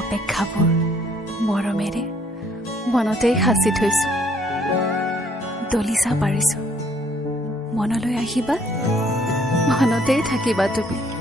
অপেক্ষাবোৰ মৰমেৰে মনতেই সাঁচি থৈছো। দলিচা পাৰিছো, মনলৈ আহিবা, মনতেই থাকিবা তুমি।